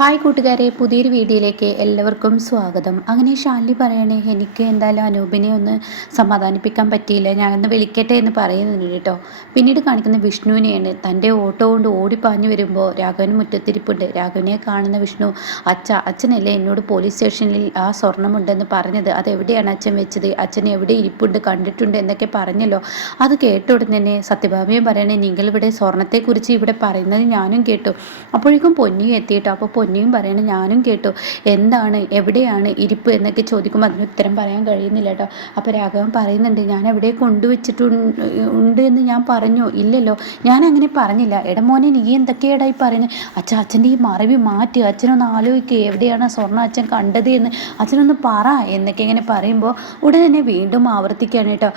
Hi കൂട്ടുകാരെ പുതിയൊരു വീഡിയോയിലേക്ക് എല്ലാവർക്കും സ്വാഗതം. അങ്ങനെ ഷാലി പറയണേ എനിക്ക് എന്തായാലും അനൂപിനെ ഒന്ന് സമാധാനിപ്പിക്കാൻ പറ്റിയില്ല. ഞാനൊന്ന് വിളിക്കട്ടെ എന്ന് പറയുന്നുണ്ട് കേട്ടോ. പിന്നീട് കാണിക്കുന്ന വിഷ്ണുവിനെയാണ്. തന്റെ ഓട്ടോ കൊണ്ട് ഓടിപ്പാഞ്ഞു വരുമ്പോൾ രാഘവൻ മുറ്റത്തിരിപ്പുണ്ട്. രാഘവനെ കാണുന്ന വിഷ്ണു അച്ഛ അച്ഛനല്ലേ എന്നോട് പോലീസ് സ്റ്റേഷനിൽ ആ സ്വർണമുണ്ടെന്ന് പറഞ്ഞത്? അതെവിടെയാണ് അച്ഛൻ വെച്ചത്? അച്ഛൻ എവിടെ ഇരിപ്പുണ്ട്? കണ്ടിട്ടുണ്ട്? എന്നൊക്കെ പറഞ്ഞല്ലോ. അത് കേട്ട ഉടൻ തന്നെ സത്യഭാമയും പറയണേ നിങ്ങളിവിടെ സ്വർണത്തെക്കുറിച്ച് ഇവിടെ പറയുന്നത് ഞാനും കേട്ടു. അപ്പോഴേക്കും പൊന്നിയും എത്തിയിട്ടോ? അപ്പോൾ പൊന്നിയും പറയണം ഞാനും കേട്ടു. എന്താണ്? എവിടെയാണ് ഇരിപ്പ്? എന്നൊക്കെ ചോദിക്കുമ്പോൾ അതിന് ഉത്തരം പറയാൻ കഴിയുന്നില്ല കേട്ടോ. അപ്പോൾ രാഘവൻ പറയുന്നുണ്ട് ഞാൻ എവിടെ കൊണ്ടുവച്ചിട്ടുണ്ട് ഉണ്ട് എന്ന് ഞാൻ പറഞ്ഞു. ഇല്ലല്ലോ. ഞാൻ അങ്ങനെ പറഞ്ഞില്ല. എടമോനെ നീ എന്തൊക്കെയാടാ ഈ പറയുന്നത് അച്ഛൻ അച്ഛന്റെ ഈ മറവി മാറ്റി. അച്ഛനൊന്ന് ആലോചിക്കുക എവിടെയാണ് സ്വർണ അച്ഛൻ കണ്ടത് എന്ന്. അച്ഛനൊന്ന് പറ എന്നൊക്കെ ഇങ്ങനെ പറയുമ്പോൾ ഉടനെ തന്നെ വീണ്ടും ആവർത്തിക്കുകയാണ് കേട്ടോ.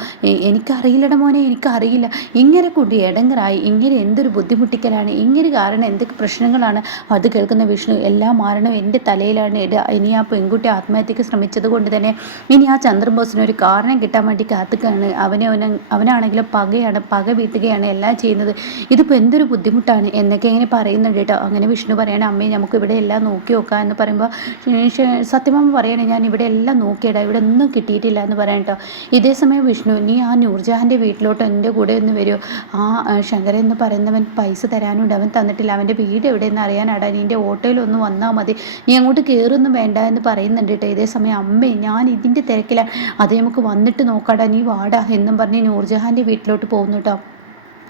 എനിക്കറിയില്ലട മോനെ എനിക്കറിയില്ല. ഇങ്ങനെ കൊണ്ട് ഇടങ്ങറായി. ഇങ്ങനെ എന്തൊരു ബുദ്ധിമുട്ടിക്കലാണ്? ഇങ്ങനെ കാരണം എന്തൊക്കെ പ്രശ്നങ്ങളാണ്? അത് കേൾക്കുന്ന വിഷ്ണു എല്ലാം മാറണം എന്റെ തലയിലാണ്. ഇട ഇനി ആ പെൺകുട്ടി ആത്മഹത്യക്ക് ശ്രമിച്ചത് കൊണ്ട് തന്നെ ഇനി ആ ചന്ദ്രബോസിന് ഒരു കാരണം കിട്ടാൻ വേണ്ടി കാത്തുകയാണ് അവനെ അവന അവനാണെങ്കിലും പകയാണ് പക വീട്ടുകയാണ് എല്ലാം ചെയ്യുന്നത്. ഇതിപ്പോൾ എന്തൊരു ബുദ്ധിമുട്ടാണ് എന്നൊക്കെ ഇങ്ങനെ പറയുന്നുണ്ട് കേട്ടോ. അങ്ങനെ വിഷ്ണു പറയണ അമ്മേ നമുക്ക് ഇവിടെ എല്ലാം നോക്കി നോക്കാം എന്ന് പറയുമ്പോൾ സത്യമാമ പറയണേ ഞാൻ ഇവിടെ എല്ലാം നോക്കിയടാ ഇവിടെ ഒന്നും കിട്ടിയിട്ടില്ല എന്ന് പറയാം കേട്ടോ. ഇതേ സമയം വിഷ്ണു നീ ആ നൂർജഹാന്റെ വീട്ടിലോട്ട് എന്റെ കൂടെ ഒന്ന് വരുമോ ആ ശങ്കരൻ എന്ന് പറയുന്നവൻ പൈസ തരാനുണ്ട്. അവൻ തന്നിട്ടില്ല. അവന്റെ വീട് എവിടെയെന്ന് അറിയാനാടാ. നിന്റെ ഓട്ടോയിൽ ഒന്ന് വന്നാൽ മതി. നീ അങ്ങോട്ട് കയറൊന്നും വേണ്ട എന്ന് പറയുന്നുണ്ട് കേട്ടോ. ഇതേ സമയം അമ്മേ ഞാൻ ഇതിന്റെ തിരക്കിലാണ് അത് നമുക്ക് വന്നിട്ട് നോക്കാടാ. നീ വാടാ എന്നും പറഞ്ഞ് നൂർജഹാന്റെ വീട്ടിലോട്ട് പോകുന്നു കേട്ടോ.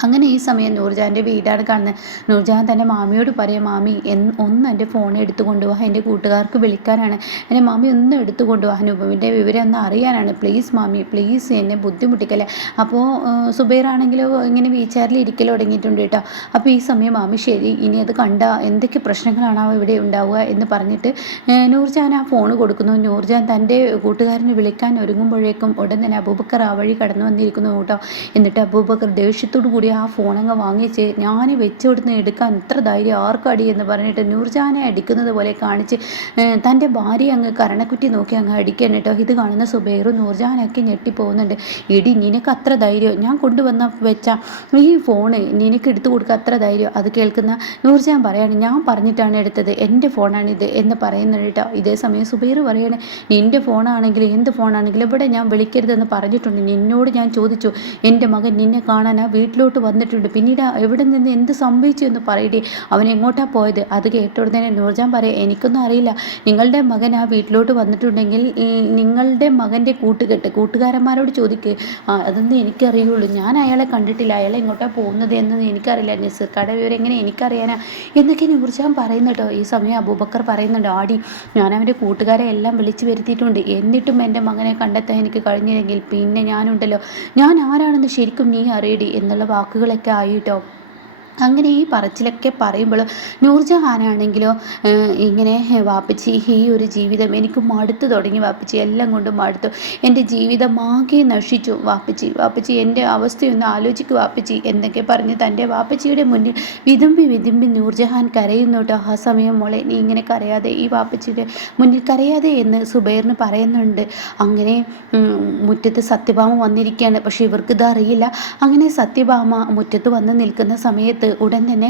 അങ്ങനെ ഈ സമയം നൂർജാന്റെ വീടാണ് കാണുന്നത് നൂർജാൻ തന്റെ മാമിയോട് പറയാം മാമി എന്ന് ഒന്ന് എന്റെ ഫോൺ എടുത്തു കൊണ്ടുപോകാം എന്റെ കൂട്ടുകാർക്ക് വിളിക്കാനാണ്. എന്റെ മാമി ഒന്ന് എടുത്തു കൊണ്ടുപോകാൻ അനുപമിന്റെ വിവരം ഒന്ന് അറിയാനാണ്. പ്ലീസ് മാമി പ്ലീസ് എന്നെ ബുദ്ധിമുട്ടിക്കല്ലേ. അപ്പോൾ സുബൈറാണെങ്കിലോ ഇങ്ങനെ വീച്ചാറിൽ ഇരിക്കൽ തുടങ്ങിയിട്ടുണ്ട് കേട്ടോ. അപ്പോൾ ഈ സമയം മാമി ശരി ഇനി അത് കണ്ട എന്തൊക്കെ പ്രശ്നങ്ങളാണ് ഇവിടെ ഉണ്ടാവുക? എന്ന് പറഞ്ഞിട്ട് നൂർജാൻ ആ ഫോൺ കൊടുക്കുന്നു. നൂർജാൻ തന്റെ കൂട്ടുകാരനെ വിളിക്കാൻ ഒരുങ്ങുമ്പോഴേക്കും ഉടൻ തന്നെ അബൂബക്കർ ആ വഴി കടന്നു വന്നിരിക്കുന്നു കേട്ടോ. എന്നിട്ട് അബൂബക്കർ ദേഷ്യത്തോടു കൂടി ആ ഫോണങ്ങ് വാങ്ങിച്ച് ഞാൻ വെച്ച് കൊടുത്ത് എടുക്കാൻ ഇത്ര ധൈര്യം ആർക്കടി എന്ന് പറഞ്ഞിട്ട് നൂർജാനെ അടിക്കുന്നത് പോലെ കാണിച്ച് തന്റെ ഭാര്യ അങ്ങ് കരണക്കുറ്റി നോക്കി അങ്ങ് അടിക്കാൻ കേട്ടോ ഇത് കാണുന്ന സുബൈറും നൂർജാനൊക്കെ ഞെട്ടിപ്പോകുന്നുണ്ട്. ഇടി നിനക്ക് അത്ര ധൈര്യം? ഞാൻ കൊണ്ടുവന്ന വെച്ച ഈ ഫോണ് നിനക്ക് എടുത്തു കൊടുക്കുക അത്ര ധൈര്യം? അത് കേൾക്കുന്ന നൂർജാൻ പറയാണ് ഞാൻ പറഞ്ഞിട്ടാണ് എടുത്തത്. എന്റെ ഫോണാണിത് എന്ന് പറയുന്നത് കേട്ടോ. ഇതേ സമയം സുബൈർ പറയണേ നിന്റെ ഫോണാണെങ്കിലും എന്ത് ഫോണാണെങ്കിലും ഇവിടെ ഞാൻ വിളിക്കരുതെന്ന് പറഞ്ഞിട്ടുണ്ട്. നിന്നോട് ഞാൻ ചോദിച്ചു. എന്റെ മകൻ നിന്നെ കാണാൻ ആ വീട്ടിലോട്ട് വന്നിട്ടുണ്ട്. പിന്നീട് എവിടെ നിന്ന് എന്ത് സംഭവിച്ചു എന്ന് പറയട്ടെ അവൻ എങ്ങോട്ടാണ് പോയത്? അത് കേട്ട ഉടനെ നൂർജാൻ പറയാം എനിക്കൊന്നും അറിയില്ല. നിങ്ങളുടെ മകൻ ആ വീട്ടിലോട്ട് വന്നിട്ടുണ്ടെങ്കിൽ നിങ്ങളുടെ മകന്റെ കൂട്ടുകെട്ട് കൂട്ടുകാരന്മാരോട് ചോദിക്കുക അതൊന്നും എനിക്കറിയുള്ളൂ. ഞാൻ അയാളെ കണ്ടിട്ടില്ല. അയാളെ എങ്ങോട്ടാണ് പോകുന്നത് എന്നൊന്നും എനിക്കറിയില്ല. നിസർക്കാരുടെ വിവരം എങ്ങനെ എനിക്കറിയാനാ? എന്നൊക്കെ നൂർജാൻ പറയുന്നുണ്ടോ ഈ സമയം അബൂബക്കർ പറയുന്നുണ്ട് ആടി ഞാൻ അവന്റെ കൂട്ടുകാരെ എല്ലാം വിളിച്ചു വരുത്തിയിട്ടുണ്ട്. എന്നിട്ടും എന്റെ മകനെ കണ്ടെത്താൻ എനിക്ക് കഴിഞ്ഞില്ലെങ്കിൽ പിന്നെ ഞാനുണ്ടല്ലോ. ഞാൻ ആരാണെന്ന് ശരിക്കും നീ അറിയടി എന്നുള്ള വാക്കുകളൊക്കെ ആയിട്ടോ? അങ്ങനെ ഈ പറച്ചിലൊക്കെ പറയുമ്പോൾ നൂർജഹാനാണെങ്കിലോ ഇങ്ങനെ വാപ്പച്ചി ഈ ഒരു ജീവിതം എനിക്ക് മടുത്തു തുടങ്ങി. വാപ്പച്ചി എല്ലാം കൊണ്ടും മടുത്തു. എന്റെ ജീവിതം ആകെ നശിച്ചു. വാപ്പച്ചി വാപ്പച്ചി എന്റെ അവസ്ഥയൊന്ന് ആലോചിക്കും വാപ്പച്ചി എന്നൊക്കെ പറഞ്ഞ് തന്റെ വാപ്പച്ചിയുടെ മുന്നിൽ വിതുമ്പി വിതുമ്പി നൂർജഹാൻ കരയുന്നു കേട്ടോ ആ സമയം മോളെ നീ ഇങ്ങനെ കരയാതെ ഈ വാപ്പച്ചിയുടെ മുന്നിൽ കരയാതെ എന്ന് സുബൈറിന് പറയുന്നുണ്ട്. അങ്ങനെ മുറ്റത്ത് സത്യഭാമ വന്നിരിക്കുകയാണ്. പക്ഷേ ഇവർക്ക് ഇത് അറിയില്ല അങ്ങനെ സത്യഭാമ മുറ്റത്ത് വന്ന് നിൽക്കുന്ന സമയത്ത് സമയത്ത് ഉടൻ തന്നെ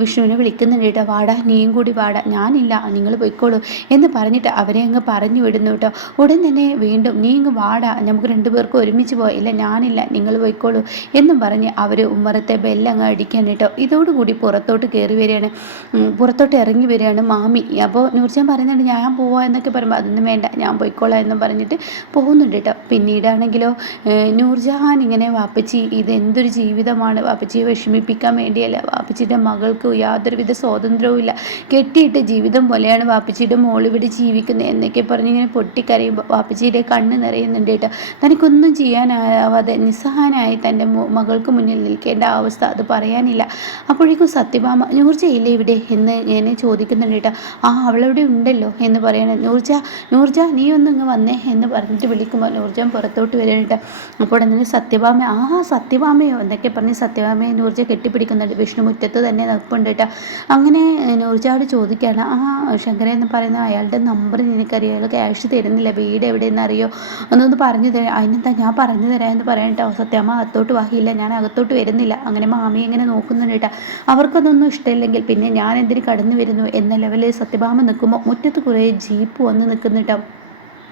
വിഷ്ണുവിനെ വിളിക്കുന്നുണ്ട് കേട്ടോ. വാടാ നീയും കൂടി വാടാ. ഞാനില്ല. നിങ്ങൾ പോയിക്കോളൂ. എന്ന് പറഞ്ഞിട്ട് അവരെ അങ്ങ് പറഞ്ഞു വിടുന്നു കേട്ടോ. ഉടൻ തന്നെ വീണ്ടും നീ ഇങ്ങ് വാടാ. നമുക്ക് രണ്ടുപേർക്കും ഒരുമിച്ച് പോയി ഇല്ല ഞാനില്ല. നിങ്ങൾ പോയിക്കോളൂ. എന്നും പറഞ്ഞ് അവർ ഉമ്മറത്തെ ബെല്ലങ്ങ് അടിക്കാൻ കേട്ടോ. ഇതോടുകൂടി പുറത്തോട്ട് കയറി വരികയാണ്. പുറത്തോട്ട് ഇറങ്ങി വരികയാണ് മാമി. അപ്പോൾ നൂർജാൻ പറയുന്നുണ്ട് ഞാൻ പോവാ എന്നൊക്കെ പറയുമ്പോൾ അതൊന്നും വേണ്ട. ഞാൻ പോയിക്കോളാം എന്നും പറഞ്ഞിട്ട് പോകുന്നുണ്ട് കേട്ടോ. പിന്നീടാണെങ്കിലോ നൂർജഹാൻ ഇങ്ങനെ വാപ്പച്ചി ഇത് എന്തൊരു ജീവിതമാണ്. വാപ്പച്ചിയെ വിഷമിപ്പിക്കാൻ വേണ്ടി ശരിയല്ല വാപ്പച്ചിയുടെ മകൾക്ക് യാതൊരുവിധ സ്വാതന്ത്ര്യവും ഇല്ല. കെട്ടിയിട്ട് ജീവിതം പോലെയാണ് വാപ്പച്ചിയുടെ മോൾ ഇവിടെ ജീവിക്കുന്നത് എന്നൊക്കെ പറഞ്ഞിങ്ങനെ പൊട്ടിക്കരയുമ്പോൾ വാപ്പച്ചിയുടെ കണ്ണ് നിറയുന്നുണ്ട് കേട്ടോ. തനിക്കൊന്നും ചെയ്യാനാവാതെ നിസ്സഹാനായി തന്റെ മകൾക്ക് മുന്നിൽ നിൽക്കേണ്ട അവസ്ഥ അത് പറയാനില്ല. അപ്പോഴേക്കും സത്യഭാമ നൂർജയില്ലേ ഇവിടെ? എന്ന് ഞാൻ ചോദിക്കുന്നുണ്ട് കേട്ടോ. ആ അവളവിടെ ഉണ്ടല്ലോ എന്ന് പറയണേ. നൂർജ നൂർജ നീ ഒന്നും ഇങ്ങ് വന്നേ എന്ന് പറഞ്ഞിട്ട് വിളിക്കുമ്പോൾ നൂർജൻ പുറത്തോട്ട് വരാനിട്ട് അപ്പോൾ എന്നെ സത്യഭാമ ആ സത്യഭാമയോ? എന്നൊക്കെ പറഞ്ഞ് സത്യഭാമയെ നൂർജ കെട്ടിപ്പിടിക്കുന്നുണ്ട്. നിൽക്കുന്നുണ്ട് വിഷ്ണു മുറ്റത്ത് തന്നെ നിൽപ്പുണ്ട് കേട്ടോ. അങ്ങനെ നൂർജാട് ചോദിക്കുകയാണ് ആ ശങ്കരൻ എന്ന് പറയുന്ന അയാളുടെ നമ്പർ നിനക്കറിയോ? ക്യാഷ് തരുന്നില്ല. വീട് എവിടെയെന്ന് അറിയോ? ഒന്നൊന്ന് പറഞ്ഞു തരാം അതിനെന്താ ഞാൻ പറഞ്ഞു തരാം എന്ന് പറയാം കേട്ടോ. സത്യമ്മ അകത്തോട്ട് വാഹിയില്ല ഞാൻ അകത്തോട്ട് വരുന്നില്ല. അങ്ങനെ മാമി ഇങ്ങനെ നോക്കുന്നുണ്ട് കേട്ടോ. അവർക്കതൊന്നും ഇഷ്ടമില്ലെങ്കിൽ പിന്നെ ഞാൻ എന്തിന് കടന്നു വരുന്നു? എന്ന ലെവലിൽ സത്യഭാമ നിൽക്കുമ്പോൾ മുറ്റത്ത് കുറേ ജീപ്പ് വന്ന് നിൽക്കുന്നുണ്ടോ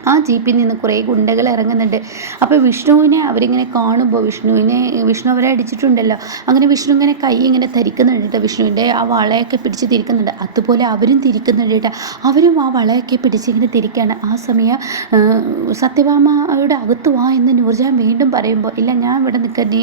ആ ജീപ്പിൽ നിന്ന് കുറേ ഗുണ്ടകൾ ഇറങ്ങുന്നുണ്ട്. അപ്പോൾ വിഷ്ണുവിനെ അവരിങ്ങനെ കാണുമ്പോൾ വിഷ്ണുവിനെ വിഷ്ണു അവരെ അടിച്ചിട്ടുണ്ടല്ലോ. അങ്ങനെ വിഷ്ണു ഇങ്ങനെ കൈ ഇങ്ങനെ ധരിക്കുന്നുണ്ട് കേട്ടോ വിഷ്ണുവിന്റെ ആ വളയൊക്കെ പിടിച്ച് തിരിക്കുന്നുണ്ട്. അതുപോലെ അവരും തിരിക്കുന്നുണ്ട് കേട്ടോ. അവരും ആ വളയൊക്കെ പിടിച്ച് ഇങ്ങനെ തിരിക്കുകയാണ്. ആ സമയം സത്യഭാമയുടെ അകത്ത് വാ എന്ന് നൂർജാൻ വീണ്ടും പറയുമ്പോൾ ഇല്ല ഞാൻ ഇവിടെ നിൽക്കാൻ നീ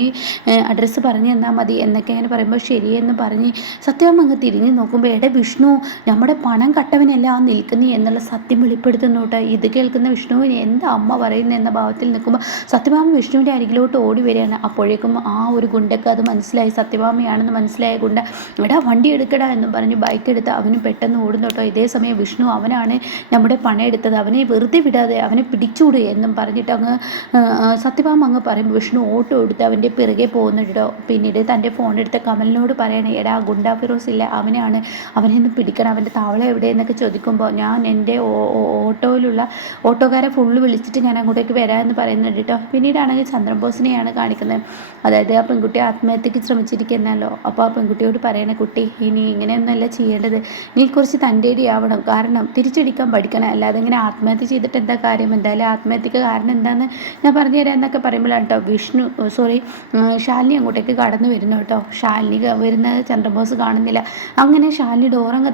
അഡ്രസ്സ് പറഞ്ഞു തന്നാൽ മതി എന്നൊക്കെ ഇങ്ങനെ പറയുമ്പോൾ ശരിയെന്ന് പറഞ്ഞ് സത്യഭാമ അങ്ങ് തിരിഞ്ഞ് നോക്കുമ്പോൾ എടെ വിഷ്ണു നമ്മുടെ പണം കട്ടവനല്ല ആ നിൽക്കുന്നീ എന്നുള്ള സത്യം വെളിപ്പെടുത്തുന്നു കേട്ടോ. ഇത് കേൾക്കുന്ന വിഷ്ണുവിന് എന്താ അമ്മ പറയുന്നത് എന്ന ഭാവത്തിൽ നിൽക്കുമ്പോൾ സത്യഭാമ വിഷ്ണുവിന്റെ അരികിലോട്ട് ഓടി വരികയാണ്. അപ്പോഴേക്കും ആ ഒരു ഗുണ്ടക്ക് അത് മനസ്സിലായി. സത്യഭാമയാണെന്ന് മനസ്സിലായ ഗുണ്ട എടാ വണ്ടി എടുക്കടാ എന്ന് പറഞ്ഞ് ബൈക്ക് എടുത്ത് അവന് പെട്ടെന്ന് ഓടുന്നു കേട്ടോ. ഇതേ സമയം വിഷ്ണു അവനാണ് നമ്മുടെ പണം എടുത്തത്. അവനെ വെറുതെ വിടാതെ അവനെ പിടിച്ചുവിടുക എന്നും പറഞ്ഞിട്ട് അങ്ങ് സത്യഭാമ അങ്ങ് പറയും വിഷ്ണു ഓട്ടോ എടുത്ത് അവന്റെ പിറകെ പോകുന്നുണ്ടോ പിന്നീട് തന്റെ ഫോൺ എടുത്ത് കമലിനോട് പറയണേ എടാ ഗുണ്ട ഫിറോസ് ഇല്ല അവനെയാണ് അവനെ ഒന്ന് പിടിക്കണം. അവന്റെ താവളം എവിടെയെന്നൊക്കെ ചോദിക്കുമ്പോൾ ഞാൻ എന്റെ ഓട്ടോയിലുള്ള ഓട്ടോക്കാരെ ഫുള്ള് വിളിച്ചിട്ട് ഞാൻ അങ്ങോട്ടേക്ക് വരാമെന്ന് പറയുന്നുണ്ട് കേട്ടോ പിന്നീടാണെങ്കിൽ ചന്ദ്രബോസിനെയാണ് കാണിക്കുന്നത്. അതായത് ആ പെൺകുട്ടി ആത്മഹത്യക്ക് ശ്രമിച്ചിരിക്കുന്നല്ലോ. അപ്പോൾ ആ പെൺകുട്ടിയോട് പറയണ കുട്ടി ഇനി ഇങ്ങനെയൊന്നുമല്ല ചെയ്യേണ്ടത്. നീ കുറച്ച് തന്റെ ആവണം. കാരണം തിരിച്ചടിക്കാൻ പഠിക്കണം. അല്ലാതെ ഇങ്ങനെ ആത്മഹത്യ ചെയ്തിട്ട് എന്താ കാര്യം? എന്തായാലും ആത്മഹത്യക്ക് കാരണം എന്താണെന്ന് ഞാൻ പറഞ്ഞു തരാം എന്നൊക്കെ പറയുമ്പോഴാണ് കേട്ടോ വിഷ്ണു സോറി ശാലിനി അങ്ങോട്ടേക്ക് കടന്നു വരുന്നു കേട്ടോ ശാലിനി വരുന്നത് ചന്ദ്രബോസ് കാണുന്നില്ല. അങ്ങനെ ശാലിനി ഡോറങ്ങ്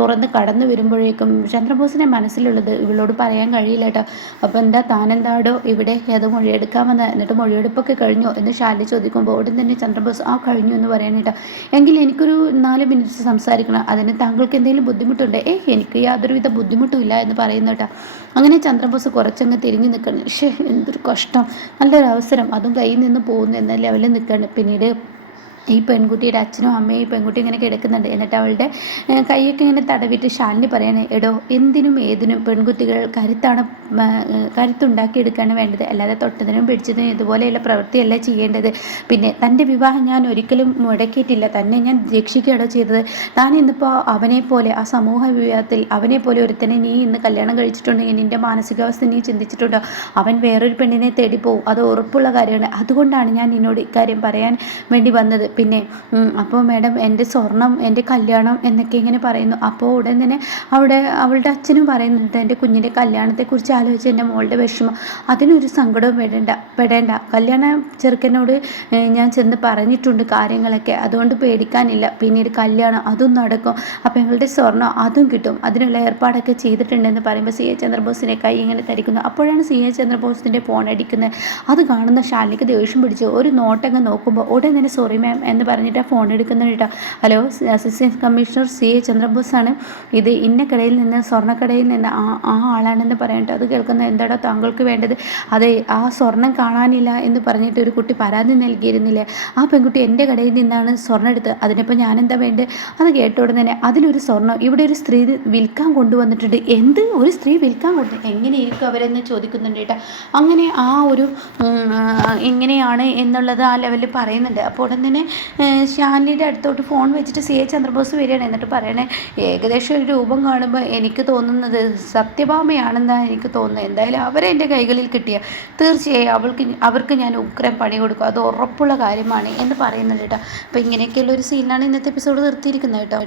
തുറന്ന് കടന്നു വരുമ്പോഴേക്കും ചന്ദ്രബോസിനെ മനസ്സിലുള്ളത് ഇവളോട് പറയാൻ കഴിയില്ല കേട്ടോ അപ്പോൾ എന്താ താനെന്താടോ ഇവിടെ ഏത് മൊഴിയെടുക്കാമെന്ന് എന്നിട്ട് മൊഴിയെടുപ്പൊക്കെ കഴിഞ്ഞു? എന്ന് ഷാലി ചോദിക്കുമ്പോൾ ഉടൻ തന്നെ ചന്ദ്രബോസ് ആ കഴിഞ്ഞു എന്ന് പറയാൻ കേട്ടോ എങ്കിൽ എനിക്കൊരു നാല് മിനിറ്റ് സംസാരിക്കണം. അതിന് താങ്കൾക്ക് എന്തെങ്കിലും ബുദ്ധിമുട്ടുണ്ട്? ഏ എനിക്ക് യാതൊരുവിധ ബുദ്ധിമുട്ടുമില്ല എന്ന് പറയുന്നു കേട്ടോ അങ്ങനെ ചന്ദ്രബോസ് കുറച്ചങ്ങ് തിരിഞ്ഞു നിൽക്കണം. ഷേ എന്തൊരു കഷ്ടം. നല്ലൊരു അവസരം അതും കയ്യിൽ നിന്ന് പോകുന്നു എന്ന ലെവലിൽ നിൽക്കണം. പിന്നീട് ഈ പെൺകുട്ടിയുടെ അച്ഛനും അമ്മയും ഈ പെൺകുട്ടി ഇങ്ങനെ കിടക്കുന്നുണ്ട്. എന്നിട്ട് അവളുടെ കൈയൊക്കെ ഇങ്ങനെ തടവിട്ട് ശാലിനി പറയണേ എടോ എന്തിനും ഏതിനും പെൺകുട്ടികൾ കരുത്താണ് കരുത്തുണ്ടാക്കിയെടുക്കുകയാണ് വേണ്ടത്. അല്ലാതെ തൊട്ടതിനും പിടിച്ചതിനും ഇതുപോലെയുള്ള പ്രവൃത്തിയല്ല ചെയ്യേണ്ടത്. പിന്നെ തന്റെ വിവാഹം ഞാൻ ഒരിക്കലും മുടക്കിയിട്ടില്ല. തന്നെ ഞാൻ രക്ഷിക്കുകയാണോ ചെയ്തത്? താൻ ഇന്നിപ്പോൾ അവനെ പോലെ ആ സമൂഹ വിവാഹത്തിൽ അവനെ പോലെ ഒരുത്തനെ നീ ഇന്ന് കല്യാണം കഴിച്ചിട്ടുണ്ടെങ്കിൽ നിന്റെ മാനസികാവസ്ഥ നീ ചിന്തിച്ചിട്ടുണ്ടോ? അവൻ വേറൊരു പെണ്ണിനെ തേടി പോകും അത് ഉറപ്പുള്ള കാര്യമാണ്. അതുകൊണ്ടാണ് ഞാൻ നിന്നോട് ഇക്കാര്യം പറയാൻ വേണ്ടി വന്നത്. പിന്നെ അപ്പോൾ മാഡം എന്റെ സ്വർണം എന്റെ കല്യാണം എന്നൊക്കെ ഇങ്ങനെ പറയുന്നു. അപ്പോൾ ഉടൻ തന്നെ അവിടെ അവളുടെ അച്ഛനും പറയുന്നുണ്ട് എന്റെ കുഞ്ഞിന്റെ കല്യാണത്തെക്കുറിച്ച് ആലോചിച്ച് എന്റെ മോളുടെ വിഷമം. അതിനൊരു സങ്കടവും പെടേണ്ട പെടേണ്ട. കല്യാണ ചെറുക്കനോട് ഞാൻ ചെന്ന് പറഞ്ഞിട്ടുണ്ട് കാര്യങ്ങളൊക്കെ. അതുകൊണ്ട് പേടിക്കാനില്ല. പിന്നീട് കല്യാണം അതും നടക്കും. അപ്പോൾ ഞങ്ങളുടെ സ്വർണം അതും കിട്ടും. അതിനുള്ള ഏർപ്പാടൊക്കെ ചെയ്തിട്ടുണ്ടെന്ന് പറയുമ്പോൾ സി എ ചന്ദ്രബോസിനെ കൈ ഇങ്ങനെ തരിക്കുന്നു. അപ്പോഴാണ് സി എ ചന്ദ്രബോസിന്റെ ഫോൺ അടിക്കുന്നത്. അത് കാണുന്ന ഷാലിക്ക് ദേഷ്യം പിടിച്ച് ഒരു നോട്ടങ്ങ് നോക്കുമ്പോൾ ഉടൻ തന്നെ സോറി മാം എന്ന് പറഞ്ഞിട്ട് ഫോൺ എടുക്കുന്നത് കേട്ടോ hello assistance commissioner C A Chandrabose ആണ് ഇത് ഇന്ന കടയിൽ നിന്ന് സ്വർണക്കടയിൽ നിന്ന് ആ ആ ആളാണെന്ന് പറയട്ടെ അത് കേൾക്കുന്ന എന്താടോ താങ്കൾക്ക് വേണ്ടത്? അതെ ആ സ്വർണം കാണാനില്ല എന്ന് പറഞ്ഞിട്ട് ഒരു കുട്ടി പരാതി നൽകിയിരുന്നില്ലേ? ആ പെൺകുട്ടി എന്റെ കടയിൽ നിന്നാണ് സ്വർണം എടുത്തത്. അതിനിപ്പോൾ ഞാനെന്താ വേണ്ടത് അത് കേട്ട തന്നെ അതിലൊരു സ്വർണം ഇവിടെ ഒരു സ്ത്രീ വിൽക്കാൻ കൊണ്ടുവന്നിട്ടുണ്ട്. എന്ത്? ഒരു സ്ത്രീ വിൽക്കാൻ കൊണ്ടു എങ്ങനെയിരിക്കും അവരെന്ന് ചോദിക്കുന്നുണ്ട് കേട്ടോ അങ്ങനെ ആ ഒരു എങ്ങനെയാണ് എന്നുള്ളത് ആ ലെവലിൽ പറയുന്നുണ്ട്. അപ്പോൾ ഉടൻ തന്നെ ഷാനിയുടെ അടുത്തോട്ട് ഫോൺ വെച്ചിട്ട് സി എ ചന്ദ്രബോസ് വരികയാണ്. എന്നിട്ട് പറയണേ ഏകദേശം ഒരു രൂപം കാണുമ്പോൾ എനിക്ക് തോന്നുന്നത് സത്യഭാമയാണെന്നാണ് എനിക്ക് തോന്നുന്നത്. എന്തായാലും അവരെ എന്റെ കൈകളിൽ കിട്ടിയ തീർച്ചയായും അവൾക്ക് അവർക്ക് ഞാൻ ഉഗ്രം പണി കൊടുക്കും. അത് ഉറപ്പുള്ള കാര്യമാണ് എന്ന് പറയുന്നുണ്ട് കേട്ടോ. അപ്പോൾ ഇങ്ങനെയൊക്കെയുള്ള ഒരു സീനാണ് ഇന്നത്തെ എപ്പിസോഡ് നിർത്തിയിരിക്കുന്നത് കേട്ടോ.